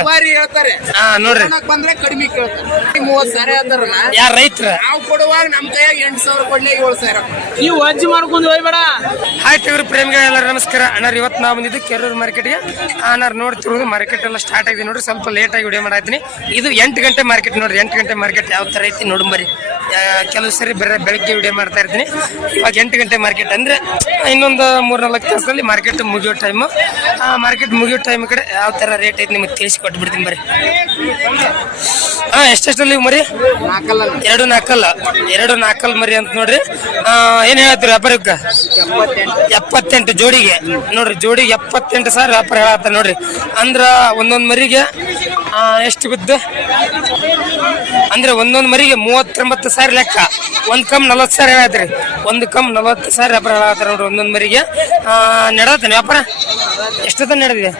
ದುಬಾರಿ ಹೇಳ್ತಾರೆ. ಹಾ ನೋಡ್ರಿ. ಬಂದ್ರೆ ಕಡಿಮೆ ಕೇಳ್ತಾರೆ. ಮೂವತ್ ಸಾವಿರ ಹೇಳ್ತಾರಲ್ಲ ಯಾರ ರೈತರ? ನಾವು ಕೊಡುವಾಗ ನಮ್ ಕೈಯಾಗ ಎಂಟು ಸಾವಿರ ಕೊಡ್ಲಿ ಏಳು ಸಾವಿರ. ನೀವು ಅಜ್ಜಿ ಮಾಡ್ಕೊಂಡು ಹೋಯ್ಬೇಡ ಹಾಯ್ ಪ್ರೇಮಿಗಳೆಲ್ಲ ನಮಸ್ಕಾರ. ಅಣ್ಣಾರ್ ಇವತ್ತು ನಾವು ಬಂದಿದ್ದು ಕೆರೂರು ಮಾರ್ಕೆಟ್ಗೆ ಅಣ್ಣಾರ್ ನೋಡ್ತಿರೋದು ಮಾರ್ಕೆಟ್ ಎಲ್ಲ ಸ್ಟಾರ್ಟ್ ಆಗಿದೆ ನೋಡ್ರಿ. ಸ್ವಲ್ಪ ಲೇಟ್ ಆಗಿ ವಿಡಿಯೋ ಮಾಡಾತೀನಿ ಇದು ಎಂಟು ಗಂಟೆ ಮಾರ್ಕೆಟ್ ನೋಡ್ರಿ. ಎಂಟು ಗಂಟೆ ಮಾರ್ಕೆಟ್ ಯಾವ ತರ ಐತಿ ನೋಡಿ ಬರಿ ಕೆಲವು ಸರಿ ಬೇರೆ ಬೆಳಗ್ಗೆ ವಿಡಿಯೋ ಮಾಡ್ತಾ ಇರ್ತೀನಿ. ಇವಾಗ ಎಂಟು ಗಂಟೆ ಮಾರ್ಕೆಟ್ ಅಂದ್ರೆ ಇನ್ನೊಂದು ಮೂರ್ನಾಲ್ಕು ತಾಸಲ್ಲಿ ಮಾರ್ಕೆಟ್ ಮುಗಿಯೋ ಟೈಮು ಆ ಮಾರ್ಕೆಟ್ ಮುಗಿಯೋ ಟೈಮ್ ಕಡೆ ಯಾವ ತರ ರೇಟ್ ಐತೆ ನಿಮಗೆ ತಿಳಿಸಿ ಕೊಟ್ಬಿಡ್ತೀನಿ ಬರ್ರಿ. ಹಾ ಎಷ್ಟೆಷ್ಟಲ್ಲಿ ಮರಿ? ಎರಡು ನಾಲ್ಕಲ್ಲ. ಎರಡು ನಾಲ್ಕಲ್ ಮರಿ ಅಂತ ನೋಡ್ರಿ. ಏನು ಹೇಳ್ತೀರಿ ವ್ಯಾಪಾರಕ್ಕೆ? ಎಪ್ಪತ್ತೆಂಟು. ಜೋಡಿಗೆ. ನೋಡ್ರಿ ಜೋಡಿಗೆ ಎಪ್ಪತ್ತೆಂಟು ಸಾವಿರ ವ್ಯಾಪಾರ ಹೇಳತ್ತ ನೋಡ್ರಿ. ಅಂದ್ರೆ ಒಂದೊಂದು ಮರಿಗೆ ಎಷ್ಟು ಬಿದ್ದು? ಅಂದ್ರೆ ಒಂದೊಂದು ಮರಿಗೆ ಮೂವತ್ತೊಂಬತ್ತು ಸಾವಿರ ಲೆಕ್ಕ. ಒಂದ್ ಕಮ್ ನಲವತ್ತು ಸಾವಿರ ಹೇಳತ್ರಿ ಒಂದು ಕಮ್ ನಲವತ್ತು ಸಾವಿರ ವ್ಯಾಪಾರ ಹೇಳತ್ತಾರ ನೋಡ್ರಿ ಒಂದೊಂದ್ ಮರಿಗೆ. ನಡೆದತ್ತಾನೆ ವ್ಯಾಪಾರ? ಎಷ್ಟೊತ್ತ ನಡೆದಿದೆ?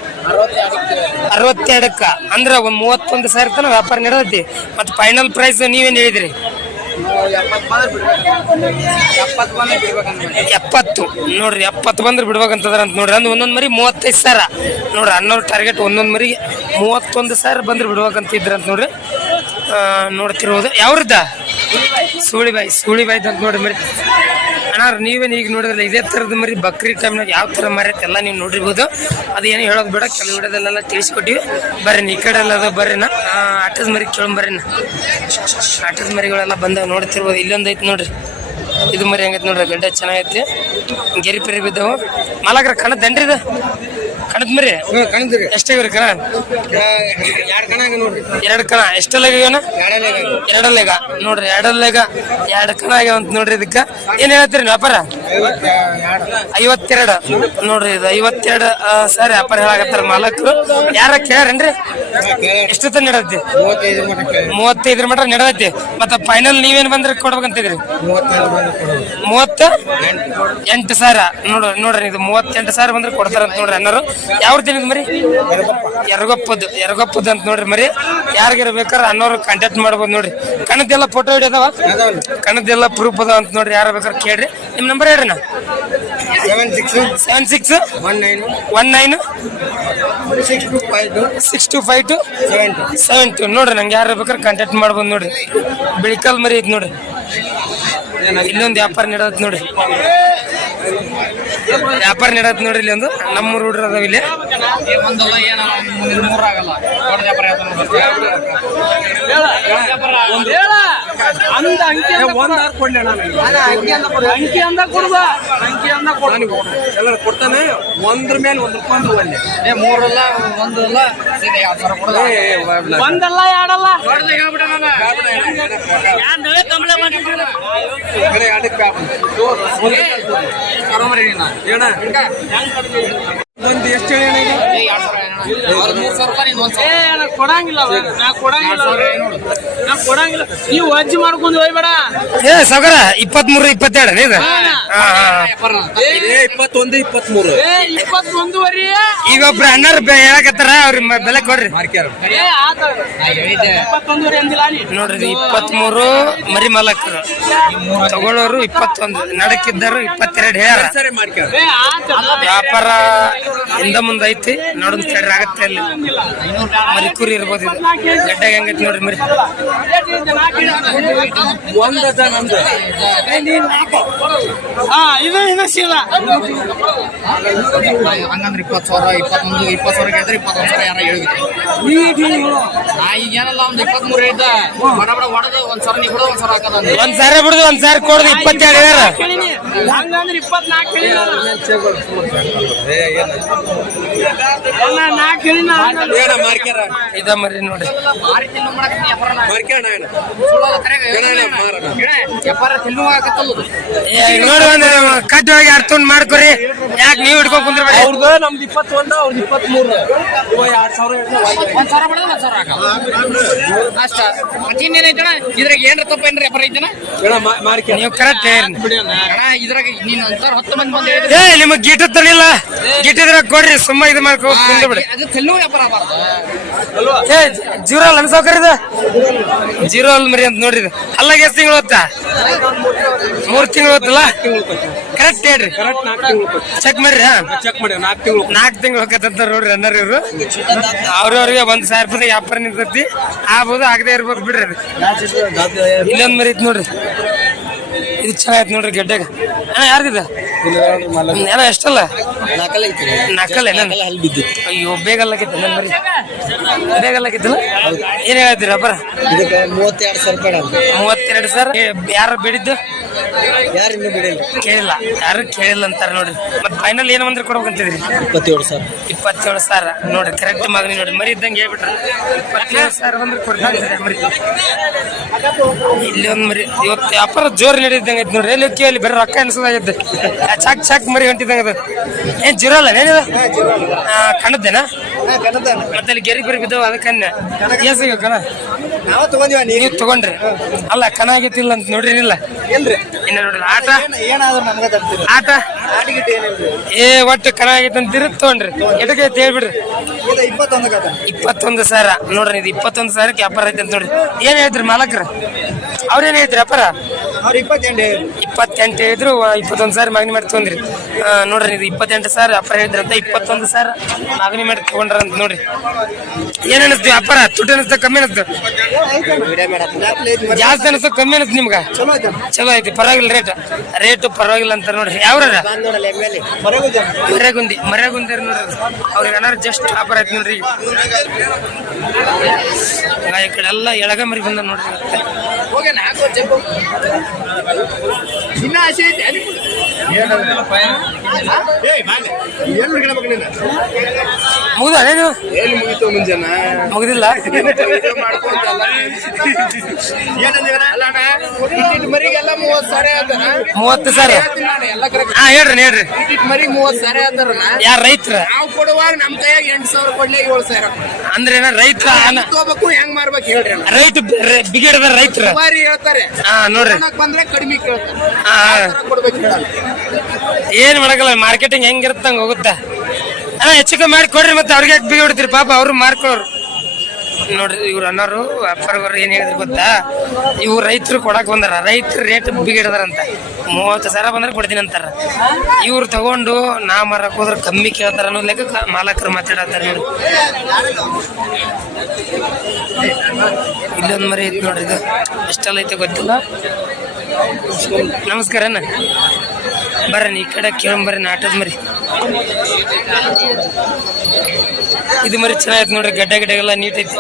ಅರವತ್ತೆರಡಕ್ಕ. ಅಂದ್ರ ಒಂದ್ ಮೂವತ್ತೊಂದು ಸಾವಿರ ತನಕ ವ್ಯಾಪಾರ ನಡೆದೈತಿ. ಮತ್ತೆ ಫೈನಲ್ ಪ್ರೈಸ್ ನೀವೇನ್ ಹೇಳಿದ್ರಿ? ಎಪ್ಪತ್ತು. ನೋಡ್ರಿ ಎಪ್ಪತ್ತು ಬಂದ್ರೆ ಬಿಡ್ಬೇಕಂತದ್ರ ಅಂತ ನೋಡ್ರಿ. ಅಂದ್ರೆ ಒಂದೊಂದ್ ಮರಿ ಮೂವತ್ತೈದು ಸಾವಿರ ನೋಡ್ರಿ ಅನ್ನೋರ್ ಟಾರ್ಗೆಟ್ ಒಂದೊಂದ್ ಮರಿಗೆ ಮೂವತ್ತೊಂದು ಸಾವಿರ ಬಂದ್ರೆ ಬಿಡ್ಬೇಕಂತ ಇದ್ರಂತ ನೋಡ್ರಿ. ಆ, ನೋಡ್ತಿರೋದು ಬಾಯಿ ಸೂಳಿ ಬಾಯಿ ಅಂತ ನೋಡ್ರಿ ಮರಿ. ಅಣ್ಣ ನೀವೇನು ಈಗ ನೋಡಿದ್ರಲ್ಲ, ಇದೇ ಥರದ ಮರಿ ಬಕ್ರಿ ಟೈಮ್ನಾಗ ಯಾವ ಥರ ಮರಿ ಎಲ್ಲ ನೀವು ನೋಡಿರ್ಬೋದು. ಅದು ಏನು ಹೇಳೋದು ಬೇಡ ಕೆಲವು ವಿಡಿಯೋದಲ್ಲೆಲ್ಲ ತಿಳಿಸ್ಕೊಟ್ಟಿವಿ. ಬರ್ರಿ ಈ ಕಡೆ ಎಲ್ಲ ಬರ್ರಿ ನಾ ಆಟದ ಮರಿ ಕೇಳಿ ಬರ್ರಿ ನಾ ಆಟದ ಮರಿಗಳೆಲ್ಲ ಬಂದಾಗ ನೋಡ್ತಿರ್ಬೋದು. ಇಲ್ಲೊಂದು ಐತೆ ನೋಡ್ರಿ. ಇದು ಮರಿ ಹೆಂಗೈತಿ ನೋಡ್ರಿ, ಗಡ್ಡೆ ಚೆನ್ನಾಗೈತಿ. ಗೆರಿ ಪೆರಿ ಬಿದ್ದವು. ಮಾಲಾಗ್ರ ಕಣ ದಂಡ್ರಿ ಇದು ಮರಿ? ಮರಿ. ಕಣದ್ರಿ ಎಷ್ಟಾಗ್ರಿ ಕಣ? ಎರಡು ಕಣ ನೋಡ್ರಿ. ಎರಡು ಕಣ. ಎಷ್ಟೆಲ್ಲ ಎರಡಲ್ಲೇಗ ನೋಡ್ರಿ ಎರಡಲ್ಲೇಗ ಎರಡು ಕಣ ಆಗ್ಯಾವ ಅಂತ ನೋಡ್ರಿ ಇದಕ್ಕ. ಏನ್ ಹೇಳ್ತೀರಿ ವ್ಯಾಪಾರ? ಐವತ್ತೆರಡು. ನೋಡ್ರಿ ಇದು ಐವತ್ತೆರಡು ಸರ್ ವ್ಯಾಪಾರ ಹೇಳಾಕತ್ತಾರ ಮಾಲಕರು. ಯಾರ ಕೇಳ್ಯಾರೇನ್ರಿ? ಎಷ್ಟು ತನ ನಡತಿ ಮೂವತ್ತೈದ್ರ ಮಟ್ಟ ನಡದೈತಿ. ಮತ್ತ ಫೈನಲ್ ನೀವೇನ್ ಬಂದ್ರೆ ಕೊಡ್ಬೇಕಂತಿದ್ರಿ ಮೂವತ್ತ? ಎಂಟು. ಸಾವಿರ. ನೋಡ್ರಿ ನೋಡ್ರಿ ಇದು ಮೂವತ್ತೆಂಟು ಸಾವಿರ ಬಂದ್ರೆ ಕೊಡ್ತಾರ ಅಂತ ನೋಡ್ರಿ ಅಣ್ಣರು. ಯಾವ ತಿಳಿದ್ ಮರಿ? ಎರಗೊಪ್ಪದ್ದು ಎರಗೊಪ್ಪದ್ದು ಅಂತ ನೋಡ್ರಿ ಮರಿ. ಯಾರಿಗಾರ ಬೇಕಾದ್ರೆ ಅನ್ನೋರು ಕಾಂಟ್ಯಾಕ್ಟ್ ಮಾಡ್ಬೋದು ನೋಡ್ರಿ. ಕಣದೆಲ್ಲ ಫೋಟೋ ಹಿಡಿಯದವ? ಕಣದೆಲ್ಲ ಪ್ರೂಫ್ ಅದಾವ ಅಂತ ನೋಡ್ರಿ. ಯಾರು ಬೇಕಾದ್ರೆ ಕೇಳ್ರಿ. ನಿಮ್ ನಂಬರ್ ಹೇಳ್ರಿ ನಾ. Seven six seven six one nine one nine six two five two six two five two seven two seven two ನೋಡ್ರಿ ನಂಗೆ ಯಾರು ಬೇಕಾದ್ರೆ ಕಾಂಟ್ಯಾಕ್ಟ್ ಮಾಡ್ಬೋದು ನೋಡ್ರಿ. ಬಿಳಿಕಲ್ ಮರಿ ಐತಿ ನೋಡ್ರಿ. ಇನ್ನೊಂದು ವ್ಯಾಪಾರ ನಡೆದತ್ ನೋಡ್ರಿ. ವ್ಯಾಪಾರ ನಡೆದತ್ ನೋಡ್ರಿ ಇಲ್ಲಿ ಒಂದು. ನಮ್ಮ ಹುಡುಗರು ಅದಾವ ಇಲ್ಲಿ. ಒಂದಲ್ಲ ಏನ ಮುಂದಿನ ಮೂರಾಗಲ್ಲ ದೊಡ್ಡ ವ್ಯಾಪಾರ ಅಂದ ಅಂಕಿ ಅಂಕಿ ಅಂದ ಕೊಡ್ಬ ಅಂಕಿ ಅಂದ ಕೊಡ. ಎಲ್ಲರೂ ಕೊಡ್ತಾನೆ ಒಂದ್ರ ಮೇಲೆ ಒಂದ್ ರೂಪಾಯಿ ಅಂದ್ರೆ ಒಳ್ಳೆ. ಏ ಮೂರಲ್ಲ ಒಂದಲ್ಲ. ಒಂದಲ್ಲ ಎರಡಲ್ಲ. கிடையாது கமல மாட்டேன் ನೀನು ಒಂದು ಎಷ್ಟು ಹೇಳಿ? ಮೂರು ನೀನು ಕೊಡಂಗಿಲ್ಲ. ಕೊಡಂಗಿಲ್ಲ ನಾ ಕೊಡಂಗಿಲ್ಲ. ನೀವು ಅಜ್ಜಿ ಮಾಡ್ಕೊಂಡು ಹೋಯ್ಬೇಡ ಏ ಸಗರ ಇಪ್ಪತ್ಮೂರು ಇಪ್ಪತ್ತೆರಡು ಏ ಇಪ್ಪತ್ತೊಂದು ಇಪ್ಪತ್ಮೂರು. ಮೂರು ಇಪ್ಪತ್ತೊಂದುವರೆ. ಈಗ ಒಬ್ರು ಅಣ್ಣಾರು ಬೆ- ಹೇಳಕತ್ತಾರ ಅವ್ರ ಬೆಲೆ ಕೊಡ್ರಿ. ನೋಡ್ರಿ ಇಪ್ಪತ್ ಇಪ್ಪತ್ಮೂರು ಮರಿ ಮಾಲಕರು ತಗೊಳ್ಳೋರು ಇಪ್ಪತ್ತೊಂದು ನಡಕಿದ್ದರು ಇಪ್ಪತ್ತೆರಡು ಹೇಳ್ಯಾರ. ವ್ಯಾಪಾರ ಹಿಂದ ಮುಂದೆ ಐತಿ ನೋಡೋದು ಕೇಳ್ರಿ ಆಗತ್ತೆ ಅಲ್ಲಿ. ಮರಿ ಕುರಿ ಇರ್ಬೋದು ಇದು. ಗಡ್ಡೆ ಹೆಂಗೈತಿ ನೋಡ್ರಿ ಮರಿ. ಒಂದ್ ನಂದು. ಇದು ಇದು ಸೀದಾ ಹಂಗಂದ್ರೆ ಇಪ್ಪತ್ತು ಸಾವಿರ ಇಪ್ಪತ್ತೊಂದು ಇಪ್ಪತ್ತು ಸಾವಿರ ಕೇಳಿದ್ರೆ ಇಪ್ಪತ್ತೊಂದು ಸಾವಿರ ಯಾರೋ ಹೇಳಿದ್ರು. ನಾ ಈಗ ಏನಲ್ಲ ಒಂದು ಇಪ್ಪತ್ಮೂರು ಹೇಳಿದ್ದ ಬಡ ಬಡ ಹೊಡೆದು ಒಂದ್ ಸಾವಿರ ನೀ ಬಿಡೋ ಒಂದ್ ಸಾವಿರ ಹಾಕದ. ಒಂದ್ ಸಾವಿರ ಬಿಡುದು ಒಂದ್ ಸಾವಿರ ಕೊಡುದು ಇಪ್ಪತ್ತೆರಡು ಹಂಗಂದ್ರೆ ಇಪ್ಪತ್ನಾಲ್ಕು ಇದ ಮರಿ ನೋಡಿ. ಒಂದು ಕಟ್ಟಿ ಹೋಗಿ ಅರ್ಥನ್ ಮಾಡ್ಕೊರಿ. ಯಾಕೆ ನೀವು ಹಿಡ್ಕೊಂಡ್ ಕುಂದ್ರಬೇಡಿ? ಅವ್ರದ್ದು ನಮ್ದು ಇಪ್ಪತ್ತೊಂದು ಅವ್ರದ್ದು ಎರಡ್ ಸಾವಿರ. ಒಂದ್ ಸಾವಿರ ಬಿಡೋದು ಒಂದ್ ಸಾವಿರ ಅಷ್ಟ. ಇದ್ರಾಗ ಏನ್ರ ತಪ್ಪ ಏನ್ರಿ ಐತನ ನೀವು ಕರೆಕ್ಟ್ ಅಣ್ಣ ಇದ್ರಾಗ ನೀನ್ ಒಂದ್ ಹತ್ತು ಮಂದಿ ಬಂದ ನಿಮಗ್ ಗೀಟ ಇದ್ರಾಗ ಗೀಟಿದ್ರ ಕೊಡ್ರಿ ಸುಮ್ಮ ಇದು ಮಾಡ್ಕೊ ಬಿಡಿ. ಅದು ತೆಲ್ಲು ವ್ಯಾಪಾರ ಆಗಬಾರ್ದು. ಏ ಜೀರೋ ಅಲ್ಲ ಅನ್ಸೋಕರಿದ ಜೀರೋ ಅಲ್ ಮರಿ ಅಂತ ನೋಡ್ರಿ ಇದು. ಅಲ್ಲಾಗ ಎಷ್ಟು ತಿಂಗಳು ಹೊತ್ತ? ಮೂರ್ ತಿಂಗಳು ಹೊತ್ತಲ್ಲ? ಕರೆಕ್ಟ್ ಹೇಳ್ರಿ. ಕರೆಕ್ಟ್ ನಾಲ್ಕು ತಿಂಗಳು ಚೆಕ್ ಮಾಡ್ರಿ ಹಾ? ಚೆಕ್ ಮಾಡಿ ನಾಲ್ಕು ತಿಂಗಳು ನಾಲ್ಕು ತಿಂಗಳು ಹೋಗತ್ತಂತ ನೋಡ್ರಿ ಅನ್ನರಿ ಇವ್ರು. ಅವ್ರವ್ರಿಗೆ ಒಂದ್ ಸಾವಿರ ರೂಪಾಯಿ ವ್ಯಾಪಾರ ನಿಂತೈತಿ. ಆಗ್ಬೋದು ಆಗದೆ ಇರ್ಬೋದು ಬಿಡ್ರಿ ಅದು. ಇಲ್ಲೊಂದ್ ಮರಿ ಇತ್ತು ನೋಡ್ರಿ. ಇದು ಚೆನ್ನಾಗೈತಿ ನೋಡ್ರಿ ಗಡ್ಡೆಗ. ಅಣ್ಣ ಯಾರ್ದಿದ? ಎಲ್ಲ ಎಷ್ಟಲ್ಲ? ನಾಲ್ಕಲ್ಲ ಅಯ್ಯೋ ಬೇಗ ನನ್ನ ಮರಿ ಬೇಗಲ್ಲಕಿತ್ತಲ್ಲ ಏನ್ ಹೇಳ್ತೀರಾ ಅಬ್ಬರ ಮೂವತ್ತೆರಡು ಸಾವಿರ ಮೂವತ್ತೆರಡು ಸರ್ ಯಾರು ಬೇಡಿದ್ದು? ಯಾರು ಇನ್ನೂ ಬಿಡಿಲ್ಲ ಕೇಳಿಲ್ಲ. ಯಾರು ಕೇಳಿಲ್ಲ ಅಂತಾರೆ ನೋಡ್ರಿ. ಮತ್ತೆ ಫೈನಲ್ ಏನು ಬಂದ್ರೆ ಕೊಡ್ಬೇಕಂತಿದ್ರಿ? ಇಪ್ಪತ್ತೇಳು ಸಾವಿರ ಇಪ್ಪತ್ತೇಳು ಸಾವಿರ ನೋಡ್ರಿ ಕರೆಕ್ಟ್ ಮಗನಿ ನೋಡಿ ಮರಿ ಇದ್ದಂಗೆ ಹೇಳ್ಬಿಟ್ರಿ. ಇಪ್ಪತ್ತೇಳು ಸಾವಿರ ಅಂದ್ರೆ ಕೊಡ್ತಾರೆ ಮರಿ. ಇಲ್ಲಿ ಒಂದು ಮರಿ. ಇವತ್ತು ವ್ಯಾಪಾರ ಜೋರು ನಡೀದಂಗೆ ಐತೆ ನೋಡ್ರಿ. ಎಲ್ಲಿ ಕೇಳಿ ಬರೀ ರೊಕ್ಕ ಅನ್ಸೋದಾಗೈತೆ ಚಾಕ್ ಚಾಕ್ ಮರಿ ಹೊಂಟಿದ್ದಂಗೆ ಅದು ಏನ್ ಜಿರೋ ಅಲ್ಲ ಏನಿದೆ ಕಣದ್ದೇನಾ ಮತ್ತೆ ಅಲ್ಲಿ ಗೆರಿ ಬರಿ ಬಿದ್ದವ ಅದಕ್ಕನ್ನ ಏಸಿಗೆ ಕಣ ನಾವು ತಗೊಂಡಿವ ನೀರು ನೀವು ತಗೊಂಡ್ರಿ. ಅಲ್ಲ ಕಣ ಆಗೈತಿಲ್ಲ ಅಂತ ನೋಡ್ರಿ ಇಲ್ಲ ಏನ್ರಿ ಇನ್ನ ನೋಡ್ರಿ ಆಟ? ಏನಾದ್ರು ನಮ್ಗೆ ಆಟ? ಏ ಒಟ್ಟು ಕಣ ಆಗೈತೆ ಅಂತ ತಿರುಗ್ ತಗೊಂಡ್ರಿ. ಎಟಕ್ಕೆ ಐತೆ ಹೇಳ್ಬಿಡ್ರಿ. ಇಪ್ಪತ್ತೊಂದು ಸಾವಿರ ನೋಡ್ರಿ ಇದು ಇಪ್ಪತ್ತೊಂದು ಸಾವಿರಕ್ಕೆ ವ್ಯಾಪಾರ ಐತೆ ಅಂತ ನೋಡ್ರಿ. ಏನ್ ಹೇಳ್ತೀರಿ ಮಾಲಕ್ರ? ಅವ್ರೇನ್ ಹೇಳ್ತೀರಿ ವ್ಯಾಪಾರ? ಅವ್ರು ಇಪ್ಪತ್ತೆಂಟು ಇಪ್ಪತ್ತೆಂಟು ಹೇಳಿದ್ರು ಇಪ್ಪತ್ತೊಂದು ಸಾವಿರ ಮಾಗಣಿ ಮಾಡಿ ತಗೊಂಡ್ರಿ. ನೋಡ್ರಿ, ಇದು ಇಪ್ಪತ್ತೆಂಟು ಸಾವಿರ ವ್ಯಾಪಾರ ಹೇಳಿದ್ರಂತ, ಇಪ್ಪತ್ತೊಂದು ಸಾವಿರ ಮಾಗಣಿ ಮಾಡಿ ತಗೊಂಡ್ರಂತ ನೋಡ್ರಿ. ಏನ್ ಅನಿಸ್ತು ವ್ಯಾಪಾರ ತುಟ್ಟಿ ಅನಿಸ್ತ ಕಮ್ಮಿ ಅನಿಸ್ತು ಜಾಸ್ತಿ ಅನಿಸ್ತು ಕಮ್ಮಿ ಅನಿಸ್ತು ನಿಮ್ಗೆ? ಚಲೋ ಐತಿ, ಪರವಾಗಿಲ್ಲ ರೇಟ್. ರೇಟ್ ಪರವಾಗಿಲ್ಲ ಅಂತ ನೋಡ್ರಿ. ಯಾವ್ರ ಮರಗುಂದಿ ಮರಗುಂದಿ ನೋಡ್ರಿ. ಅವ್ರಿಗೆ ಏನಾರು ಜಸ್ಟ್ ವ್ಯಾಪಾರ ಐತಿ ನೋಡ್ರಿ. ಈ ಕಡೆ ಎಲ್ಲ ಎಳಗ ಮರಿ ಬಂದ ನೋಡ್ರಿ ಇವತ್ತು. ಇನ್ನ ಆಸೆ ಐತೆ ಎಲ್ಲಿ ಹಿಡ್ಕೊಳ್ಬೇಕು ನೀನು? ಮುಗ್ದ ಏನು ಎಲ್ಲಿ ಮುಗಿತು ಮುಂಜಾನ? ಮುಗ್ದಿಲ್ಲ. ಮರಿಗೆಲ್ಲ ಮೂವತ್ತು ಸಾವಿರ ಮೂವತ್ತು ಸಾವಿರ ಎಲ್ಲ ಕರೆಕ್ಟ್ ಹಾ ಹೇಳ್ರಿ ಹೇಳ್ರಿ. ಮರಿಗೆ ಮೂವತ್ತು ಸಾವಿರ ಹೇಳ್ತಾರ ಯಾರು ರೈತರ? ನಾವು ಕೊಡುವಾಗ ನಮ್ಮ ಕೈಯಾಗ ಎಂಟು ಸಾವಿರ ಕೊಡ್ಲಿ ಏಳು ಸಾವಿರ. ಅಂದ್ರೆ ಏನ ರೈತರ? ತಗೋಬೇಕು ಹೆಂಗ್ ಮಾರ್ಬೇಕು ಹೇಳ್ರಿ. ರೈತ ಬಿಗಿಡದ ರೈತರ? ಹೇಳ್ತಾರೆ. ಹಾ ನೋಡ್ರಿ. ಬಂದ್ರೆ ಕಡಿಮೆ ಕೇಳ್ತಾರೆ. ಏನ್ ಮಾಡಕಲ್ಲ ಮಾರ್ಕೆಟಿಂಗ್ ಹೆಂಗಿರುತ್ತೆ ಹಂಗ ಹೋಗುತ್ತೆ. ಅಣ್ಣ, ಹೆಚ್ಚು ಕಮ್ಮಿ ಮಾಡಿ ಕೊಡ್ರಿ ಮತ್ತೆ ಅವ್ರಿಗೆ ಯಾಕೆ ಬಿಗಿ ಹೊಡಿತೀರಿ? ಪಾಪ ಅವ್ರು ಮಾರ್ಕೊಳ್ಳೋರು ನೋಡ್ರಿ, ಇವ್ರು ಅನ್ನೋರು ವ್ಯಾಪಾರವರು ಏನ್ ಹೇಳಿದ್ರು ಗೊತ್ತಾ? ಇವ್ರು ರೈತರು ಕೊಡಕ್ ಬಂದಾರ. ರೈತರು ರೇಟ್ ಬಿಗಿಡದಾರಂತ ಮೂವತ್ತು ಸಾವಿರ ಬಂದ್ರೆ ಕೊಡ್ತೀನಿ ಅಂತಾರ. ಇವ್ರು ತಗೊಂಡು ನಾ ಮಾರಕ್ ಹೋದ್ರೆ ಕಮ್ಮಿ ಕೇಳ್ತಾರ ಅನ್ನೋ ಲೆಕ್ಕ ಮಾಲಕರು ಮಾತಾಡತ್ತಾರ ನೋಡಿ. ಇಲ್ಲೊಂದ್ ಮರಿ ಐತಿ ನೋಡ್ರಿ ಇದು. ಎಷ್ಟೆಲ್ಲ ಐತೆ ಗೊತ್ತಿಲ್ಲ. ನಮಸ್ಕಾರ ಅಣ್ಣ. ಬರ್ರಿ, ಈ ಕಡೆ ಕೇಳಂಬರ್ರಿ ನಾಟದ ಮರಿ. ಇದು ಮರಿ ಚೆನ್ನಾಗೈತೆ ನೋಡ್ರಿ, ಗಡ್ಡೆ ಗಡ್ಡೆಗೆಲ್ಲ ನೀಟ್ ಐತಿ.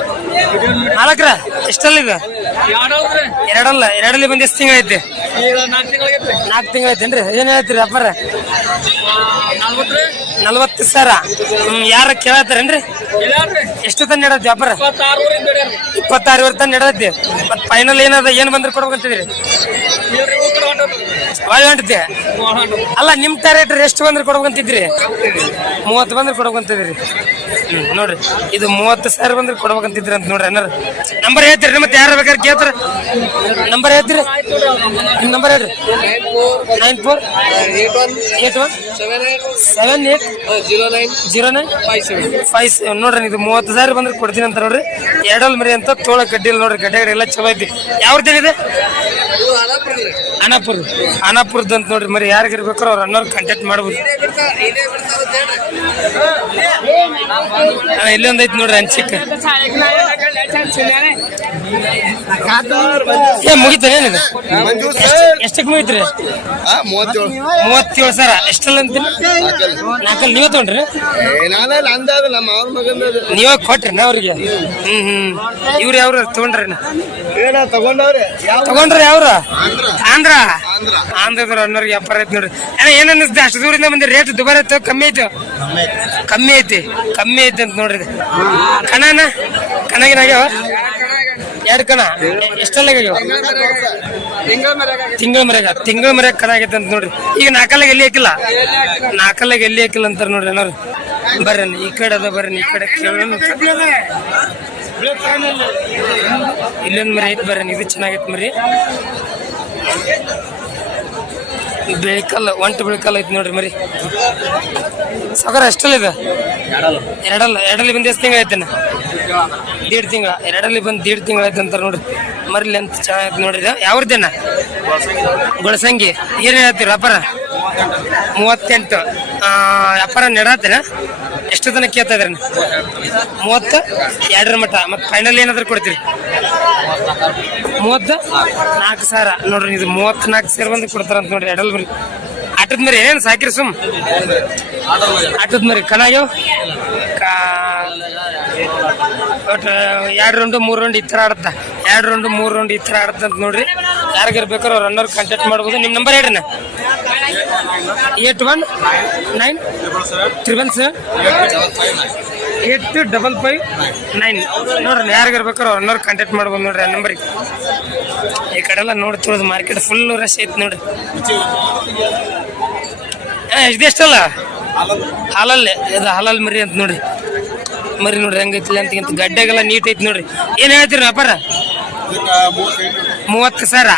ನಾಲ್ಕ್ರ ಎಷ್ಟಲ್ಲ ಎರಡಲ್ಲ ಎರಡಲ್ಲಿ ಬಂದು ಎಷ್ಟು ತಿಂಗಳ ಐತಿ ನಾಲ್ಕು ತಿಂಗಳ ಐತೇನ್ರಿ ಏನ್ ಹೇಳ್ತೀರಿ ಅಪ್ಪರ? ನಲ್ವತ್ತು ಸಾವಿರ ಯಾರ ಕೇಳತ್ತಾರೇನ್ರಿ ಎಷ್ಟು ತನ ನಡೆದ ಅಪ್ಪರ? ಇಪ್ಪತ್ತಾರು ತನ ನಡೆದೈತಿ. ಮತ್ ಫೈನಲ್ ಏನದ ಏನ್ ಬಂದ್ರೆ ಕೊಡ್ಬೇಕಂತಿದ್ರಿ ಒಳ್ಳೆ ಅಲ್ಲ ನಿಮ್ ರೇಟ್ ಎಷ್ಟು ಬಂದ್ರೆ ಕೊಡ್ಬೇಕಂತಿದ್ರಿ ಮೂವತ್ತು ಬಂದ್ರೆ ಕೊಡ್ಬೇಕಂತಿದ್ರಿ ಹ್ಮ್ ನೋಡ್ರಿ. ಇದು ಮೂವತ್ತು ಸಾವಿರ ಬಂದ್ರೆ ಕೊಡ್ಬೇಕಂತಿದ್ರಿ ಅಂತ ನೋಡ್ರಿ. ಏನಾರ ನಂಬರ್ ಹೇಳ್ತೀರಿ ಮತ್ತೆ ಯಾರು ಬೇಕಾದ್ರೆ ಕೇಳ್ತಾರ. ನಂಬರ್ ಹೇಳ್ತೀರಿ? ನಿಮ್ ನಂಬರ್ ಹೇಳ್ರಿ. Nine four eight one seven eight zero nine zero nine five seven five ನೋಡ್ರಿ ಇದು ಮೂವತ್ತು ಸಾವಿರ ಬಂದ್ರೆ ಕೊಡ್ತೀನಿ ಅಂತ ನೋಡ್ರಿ. ಎರಡಲ್ ಮರಿ ಅಂತ ತೋಳ ಕಡ್ಡಿಲ್ ನೋಡ್ರಿ ಗಡ್ಡೆ ಎಲ್ಲ ಚಲೋ ಐತಿ. ಯಾವ್ದೇನಿದೆ ಇದು? ಅದಾಪುರದಲ್ಲಿ ಅನಾಪುರ ಅನಾಪುರದ ಅಂತ ನೋಡ್ರಿ ಮರಿ ಯಾರಿಗೆ ಇರ್ಬೇಕಾರೆ ಅವ್ರ ಅನ್ನೋರ್ ಕಾಂಟ್ಯಾಕ್ಟ್ ಮಾಡ್ಬೋದು. ಇಲ್ಲೊಂದೈತಿ ನೋಡ್ರಿ ಹಂಚಿಕ್ ಏ ಮುಗಿತಾನೇನಿದೆ ಎಷ್ಟಕ್ಕೆ ಮುಗಿತ್ರಿ? ಮೂವತ್ತೇಳು ಸಾವಿರ ಎಷ್ಟಲ್ಲ ಅಂತೀನಿ ನಾಲ್ಕಲ್ಲಿ ನೀವೇ ತಗೊಂಡ್ರಿ? ನೀವೇ ಕೊಟ್ರಿ ಅವ್ರಿಗೆ? ಹ್ಮ್ ಹ್ಮ್. ಇವ್ರು ಯಾವ್ರು ತಗೊಂಡ್ರಿ ತಗೊಂಡ್ರಿ ಯಾವ್ರ? ಆಂಧ್ರ. ಆಂಧ್ರದವ್ರು ಅನ್ನೋರ್ಗೆ ವ್ಯಾಪಾರ ಐತಿ ನೋಡ್ರಿ. ಅಣ್ಣ, ಏನ್ ಅನ್ನಿಸ್ತು ಅಷ್ಟು ದೂರಿಂದ ಬಂದ್ರೆ. ರೇಟ್ ದುಬಾರಿ ಐತೆ? ಕಮ್ಮಿ ಐತೆ? ಕಮ್ಮಿ ಐತಿ. ಕಮ್ಮಿ ಐತಿ ಅಂತ ನೋಡ್ರಿ. ಇದು. ಕಣನ ಕಣಗಿನ ಆಗ್ಯಾವ ಎರಡು ಕಣ. ಎಷ್ಟಲ್ಲಾಗ್ಯಾವ ತಿಂಗಳ ಮರ್ಯಾಗ. ತಿಂಗಳ ಮರ್ಯಾಗ ಕಣ ಆಗೈತೆ ಅಂತ ನೋಡ್ರಿ. ಈಗ ನಾಲ್ಕಲ್ಲಾಗ ಎಲ್ಲಿ ಹಾಕಿಲ್ಲ? ನಾಲ್ಕಲ್ಲಾಗ ಎಲ್ಲಿ ಹಾಕಿಲ್ಲ ಅಂತಾರ ನೋಡ್ರಿ ಏನಾರು ಬರ್ರಿ, ಈ ಕಡೆ ಅದ ಬರ್ರಿ, ಈ ಕಡೆ ಕೇಳೋಣ. ಇಲ್ಲೊಂದ್ ಮರಿ ಐತ್ ಬರ್ರಿ, ಇದು ಚೆನ್ನಾಗೈತ್ ಮರಿ. ಬೆಳಿಕಲ್ಲ, ಒಂಟು ಬೆಳಿಕಲ್ಲ ಐತ್ ನೋಡ್ರಿ ಮರಿ. ಸಾಗರ ಎಷ್ಟಲ್ಲಿ ಇದೆ. ಎರಡಲ್ಲ. ಎರಡಲ್ಲಿ ಬಂದು ಎಷ್ಟು ತಿಂಗಳ ಐತೇನ? ದೀಡ್ ತಿಂಗಳ. ಎರಡಲ್ಲಿ ಬಂದು ದೀಡ್ ತಿಂಗಳ ಐತೆ ನೋಡಿ ನೋಡ್ರಿ. ಮರಲಿ ಅಂತ ಚೆನ್ನಾಗಿ ನೋಡ್ರಿ. ಇದು ಯಾವ್ರದ್ದೇನ ಗೊಳಸಂಗಿ. ಏನ್ ಹೇಳ್ತೀರಿ ವ್ಯಾಪಾರ? ಮೂವತ್ತೆಂಟು. ಅಪ್ಪರ ವ್ಯಾಪಾರ ನಡತ್ತೇನ ಎಷ್ಟು ತನಕ ಕೇಳ್ತಾ ಇದ್ರಿ ಮೂವತ್ತು? ಎರಡರ ಮಟ್ಟ ಮತ್ತೆ ಫೈನಲ್ ಏನಾದ್ರು ಕೊಡ್ತೀರಿ? ಮೂವತ್ತು? ನಾಲ್ಕು ಸಾವಿರ. ನೋಡ್ರಿ ಇದು ಮೂವತ್ತು ನಾಲ್ಕು ಸಾವಿರ ಬಂದು ಕೊಡ್ತಾರಂತ ನೋಡ್ರಿ. ಎರಡಲ್ಲಿ ಬರಿ ಆಟದ ಮರಿ ಏನೇನು ಸಾಕಿರಿ ಸುಮ್? ಆಟದ ಮರಿ ಕಣಾಗ್ಯಾವ ಕಾ ಒಟ್ಟು ಎರಡು ರೌಂಡು ಮೂರು ರೌಂಡ್ ಈ ಥರ ಆಡತ್ತ? ಎರಡು ರೌಂಡು ಮೂರು ರೌಂಡ್ ಈ ಥರ ಆಡುತ್ತೆ ಅಂತ ನೋಡ್ರಿ. ಯಾರಿಗಾರು ಬೇಕಾದ್ರೆ ಅವ್ರು ರನ್ನರ್ ಕಾಂಟ್ಯಾಕ್ಟ್ ಮಾಡ್ಬೋದು. ನಿಮ್ಮ ನಂಬರ್ ಹೇಳ್ರಿ eight one nine triple seven eight double five nine. ನೋಡ್ರಿ ಯಾರಿಗಾರು ಬೇಕಾದ್ರೆ ಅವ್ರು ರನ್ನರ್ ಕಾಂಟ್ಯಾಕ್ಟ್ ಮಾಡ್ಬೋದು ನೋಡ್ರಿ ಆ ನಂಬರಿಗೆ ಈ ಕಡೆ ಎಲ್ಲ ನೋಡ್ತಿರೋದು ಮಾರ್ಕೆಟ್ ಫುಲ್ ರಶ್ ಐತಿ ನೋಡ್ರಿ. ಇದೆಷ್ಟಲ್ಲ ಹಾಲಲ್ಲೇ, ಇದು ಹಾಲಲ್ಲಿ ಮರಿ ಅಂತ ನೋಡ್ರಿ. ಮರಿ ನೋಡ್ರಿ ಹೆಂಗೈತಿಲ್ಲ ಅಂತ ಗಡ್ಡೆಗೆಲ್ಲ ನೀಟ್ ಐತಿ ನೋಡ್ರಿ. ಏನ್ ಹೇಳ್ತೀರಿ ವ್ಯಾಪಾರ ಮೂವತ್ತು ಸಾವಿರ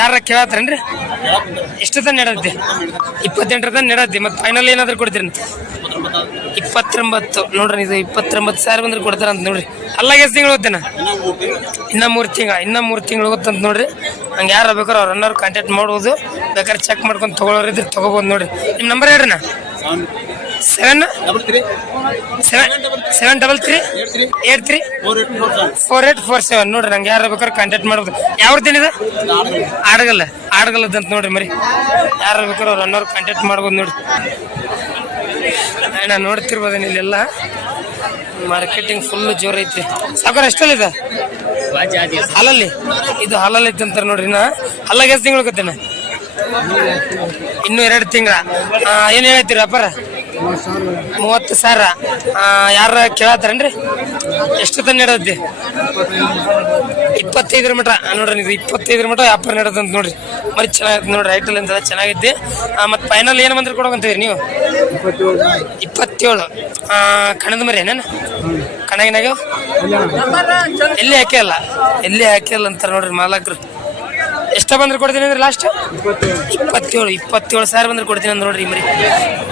ಯಾರ ಕೇಳತ್ತೇನ್ರಿ ಎಷ್ಟು ತನ ನಡತ್ತೆ ಇಪ್ಪತ್ತೆಂಟರ ತನ ನಡತ್ತೆ ಮತ್ತೆ ಫೈನಲ್ ಏನಾದ್ರು ಕೊಡ್ತೀರಿ ಇಪ್ಪತ್ತೊಂಬತ್ತು. ನೋಡ್ರಿ, ಇದು ಇಪ್ಪತ್ತೊಂಬತ್ತು ಸಾವಿರ ಬಂದ್ರೆ ಕೊಡ್ತಾರಂತ ನೋಡ್ರಿ. ಅಲ್ಲ, ಎಷ್ಟು ತಿಂಗಳು ಓದ್ತೇನೆ ಇನ್ನ ಮೂರು ತಿಂಗಳ, ಇನ್ನ ಮೂರು ತಿಂಗಳು ಹೋಗುತ್ತಂತ ನೋಡ್ರಿ. ಹಂಗೆ ಯಾರು ಬೇಕಾದ್ರೆ ಅವ್ರ ಅನ್ನೋರು ಕಾಂಟ್ಯಾಕ್ಟ್ ಮಾಡ್ಬೋದು. ಬೇಕಾದ್ರೆ ಚೆಕ್ ಮಾಡ್ಕೊಂಡು ತೊಗೊಳೋರು ಇದ್ರೆ ತೊಗೋಬೋದು ನೋಡ್ರಿ. ನಿಮ್ಮ ನಂಬರ್ ಹೇಳ್ರಿ ನಾ seven seven seven double three eight three four eight four seven ನೋಡ್ರಿ, ನಂಗೆ ಯಾರು ಬೇಕಾದ್ರೆ ಕಾಂಟ್ಯಾಕ್ಟ್ ಮಾಡ್ಬೋದು. ಯಾವ್ದೇನಿದೆ ಆಡಗಲ್ಲ. ಆಡಗಲ್ಲದಂತ ನೋಡ್ರಿ ಮರಿ. ಯಾರು ಬೇಕಾದ್ರೆ ಅವ್ರ ಅನ್ನೋರು ಕಾಂಟ್ಯಾಕ್ಟ್ ಮಾಡ್ಬೋದು ನೋಡ್ರಿ. ನಾನು ನೋಡ್ತಿರ್ಬೋದು ಇಲ್ಲೆಲ್ಲ? ಮಾರ್ಕೆಟಿಂಗ್ ಫುಲ್ ಜೋರ್ ಐತಿ ಸಾಕಾರ ಎಷ್ಟಲ್ಲಿದೆ ಹಲಲ್ಲಿ? ಇದು ಹಾಲಲ್ಲಿ ಐತಿ ಅಂತಾರೆ ನೋಡ್ರಿ ನಾ ಹಲ್ಲಾಗ ಎಷ್ಟು ತಿಂಗಳು ಕತ್ತೇನೆ ಇನ್ನು? ಎರಡು ತಿಂಗಳ. ಏನು ಹೇಳ್ತೀರಿ ವ್ಯಾಪಾರ? ಮೂವತ್ತು ಸಾವಿರ. ಯಾರ ಕೇಳತ್ತಾರೇನ್ರಿ? ಎಷ್ಟು ತನ್ನ ನಡೆದಿ ಇಪ್ಪತ್ತೈದರ ಮಟ ನೋಡ್ರಿ, ಇದು ಇಪ್ಪತ್ತೈದರ ಮಟ ವ್ಯಾಪಾರ ನಡೆದಂತ ನೋಡ್ರಿ. ಮರಿ ಚೆನ್ನಾಗೈತೆ ನೋಡ್ರಿ, ಐಟಲ್ ಅಂತ ಚೆನ್ನಾಗೈತಿ. ಮತ್ತೆ ಫೈನಲ್ ಏನು ಬಂದ್ರೆ ಕೊಡೋಕಂತೀರಿ ನೀವು? ಇಪ್ಪತ್ತೇಳು. ಕಣದ ಮರಿ ಏನೇನು? ಕಣಗಿನಾಗ? ಎಲ್ಲಿ ಹಾಕಿಲ್ಲ ಎಲ್ಲಿ ಹಾಕಿಲ್ಲ ಅಂತಾರೆ ನೋಡ್ರಿ ಮಾಲಕರು. ಎಷ್ಟ ಬಂದ್ರೆ ಕೊಡ್ತೀನಿ ಅಂದ್ರೆ ಲಾಸ್ಟ್ ಇಪ್ಪತ್ತೇಳು ಇಪ್ಪತ್ತೇಳು ಸಾವಿರ ಬಂದ್ರೆ ಕೊಡ್ತೀನಿ ಅಂದ್ರೆ ನೋಡ್ರಿ ಮರಿ.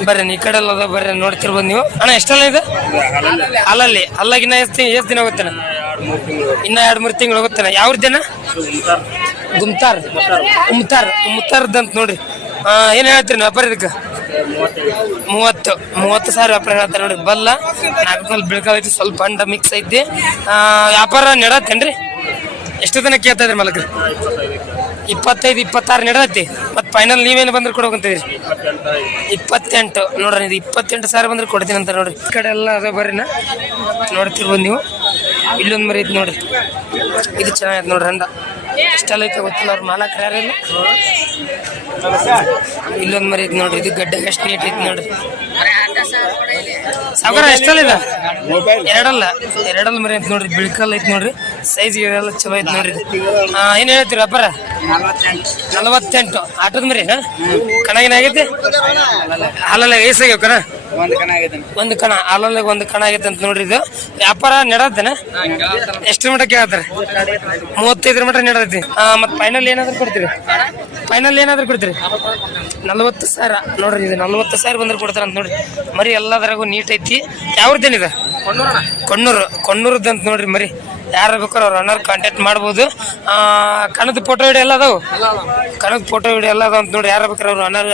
ಬರ್ರಿ ಈ ಕಡೆ ಅದ, ಬರ್ರಿ, ನೋಡ್ತಿರ್ಬೋದು ನೀವು. ಅಣ್ಣ, ಎಷ್ಟಲ್ಲ ಇದೆ? ಅಲ್ಲಲ್ಲಿ ಅಲ್ಲಾಗಿನ್ನ ಎಷ್ಟು ಎಷ್ಟು ದಿನ ಹೋಗುತ್ತೆ ಇನ್ನ ಎರಡು ಮೂರು ತಿಂಗಳು ಹೋಗುತ್ತೆ ಯಾವ ದಿನ? ಗುಮ್ತಾರ್. ಉಮ್ತಾರ್ ಅಂತ ನೋಡ್ರಿ. ಏನ್ ಹೇಳ್ತೀರಿ ನಾ ವ್ಯಾಪಾರ ಇದಕ್ಕೆ ಮೂವತ್ತು ಮೂವತ್ತು ಸಾವಿರ ವ್ಯಾಪಾರ ಹೇಳ್ತಾರೆ ನೋಡಿ, ಬಲ್ಲ, ನಾಲ್ಕು ಕಲ್ ಬೀಳ್ಕಾವ್ ಐತಿ, ಸ್ವಲ್ಪ ಅಂಡ ಮಿಕ್ಸ್ ಐತಿ. ವ್ಯಾಪಾರ ನಡತ್ತೇನ್ರಿ? ಎಷ್ಟು ದಿನ ಕೇಳ್ತಾ ಇದ್ರಿ ಮಲಕ್ರಿ? ಇಪ್ಪತ್ತೈದು, ಇಪ್ಪತ್ತಾರು ನಡದೈತಿ ಮತ್ತೆ ಫೈನಲ್ ನೀವೇನು ಬಂದ್ರೆ ಕೊಡ್ಬೇಕಂತಿದ್ರಿ ಇಪ್ಪತ್ತೆಂಟು. ನೋಡ್ರಿ, ಇದು ಇಪ್ಪತ್ತೆಂಟು ಸಾವಿರ ಬಂದ್ರೆ ಕೊಡ್ತೀನಿ ಅಂತ ನೋಡ್ರಿ. ಈ ಕಡೆ ಎಲ್ಲ ಅದ ಬರ್ರಿನ ನೋಡ್ತಿರ್ಬೋದು ನೀವು. ಇಲ್ಲೊಂದು ಮರಿ ಐತಿ ನೋಡ್ರಿ. ಇದು ಚೆನ್ನಾಗೈತೆ ನೋಡ್ರಿ ಹಂಡ. ಎಷ್ಟೆಲ್ಲ ಐತೆ ಗೊತ್ತಿಲ್ಲ ಅವ್ರ ಮಾಲಕ್ ಯಾರಿಲ್ಲ ಇಲ್ಲೊಂದು ಮರಿ ಐತಿ ನೋಡ್ರಿ, ಇದು ಗಡ್ಡೆ ಎಷ್ಟು ನೀಟ್ ಐತಿ ನೋಡ್ರಿ. ಸಾಗರ ಎಷ್ಟಲ್ಲ ಎರಡಲ್ಲ ಎರಡಲ್ಲ ಮರಿ ಐತಿ ನೋಡ್ರಿ, ಬಿಳ್ಕಲ್ ಐತಿ ನೋಡ್ರಿ ಸೈಜ್ ಎಲ್ಲ ಚಲೋ ಐತಿ ನೋಡ್ರಿ ಏನ್ ಹೇಳ್ತೀರಿ ಅಪ್ಪರ? ನಲವತ್ತೆಂಟು. ಆಟದ ಮರಿ ಕಣಗಿನ ಆಗೈತಿ? ಹಾಲಲ್ಲ ಏಸಾಗ್ಯಾವ ಕಣ ಒಂದು ಕಣ ಹಾಲಲ್ಲ ಒಂದು ಕಣ ಆಗೈತೆ ಅಂತ ನೋಡ್ರಿ ಇದು. ವ್ಯಾಪಾರ ನಡತ್ತೇನ ಎಷ್ಟು ಮೀಟರ್ ಕೇಳತ್ತಾರೆ? ಮೂವತ್ತೈದರ ಮೀಟರ್ ನಡತೈತಿ ಮತ್ತೆ ಫೈನಲ್ ಏನಾದ್ರು ಕೊಡ್ತೀರಿ? ಫೈನಲ್ ಏನಾದ್ರು ಕೊಡ್ತೀರಿ? ನಲ್ವತ್ತು ಸಾವಿರ. ನೋಡ್ರಿ ಇದು ನಲ್ವತ್ತು ಸಾವಿರ ಬಂದ್ರೆ ಕೊಡ್ತಾರ ಅಂತ ನೋಡ್ರಿ. ಮರಿ ಎಲ್ಲದರಾಗೂ ನೀಟ್ ಐತಿ. ಯಾವ್ದೇನಿದೆ ಕೊಣ್ಣೂರು ಕೊಣ್ಣೂರದ್ದು ಅಂತ ನೋಡ್ರಿ ಮರಿ. ಯಾರು ಬೇಕಾದ್ರೆ ಅವ್ರ ಅಣ್ಣವ್ರು ಕಾಂಟ್ಯಾಕ್ಟ್ ಮಾಡ್ಬೋದು. ಕಣದ ಫೋಟೋ ವಿಡಿಯೋ ಎಲ್ಲ ಅದಾವು? ಕಣದ ಫೋಟೋ ವಿಡಿಯೋ ಎಲ್ಲ ಅದಾವ ಅಂತ ನೋಡಿ ಯಾರು ಬೇಕಾದ್ರೆ ಅವ್ರ ಅಣ್ಣವ್ರು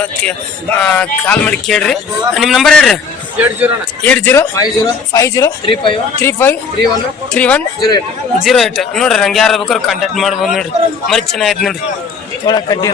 ಕಾಲ್ ಮಾಡಿ ಕೇಳ್ರಿ. ನಿಮ್ಮ ನಂಬರ್ ಹೇಳ್ರಿ. Eight zero five zero three five three five three one three one zero eight. Zero eight. ನೋಡ್ರಿ ನಂಗೆ ಯಾರು ಬೇಕಾದ್ರೆ ಕಾಂಟ್ಯಾಕ್ಟ್ ಮಾಡ್ಬೋದು ನೋಡ್ರಿ. ಮರಿ ಚೆನ್ನಾಗೈತೆ ನೋಡ್ರಿ. ಕಡ್ಡಿ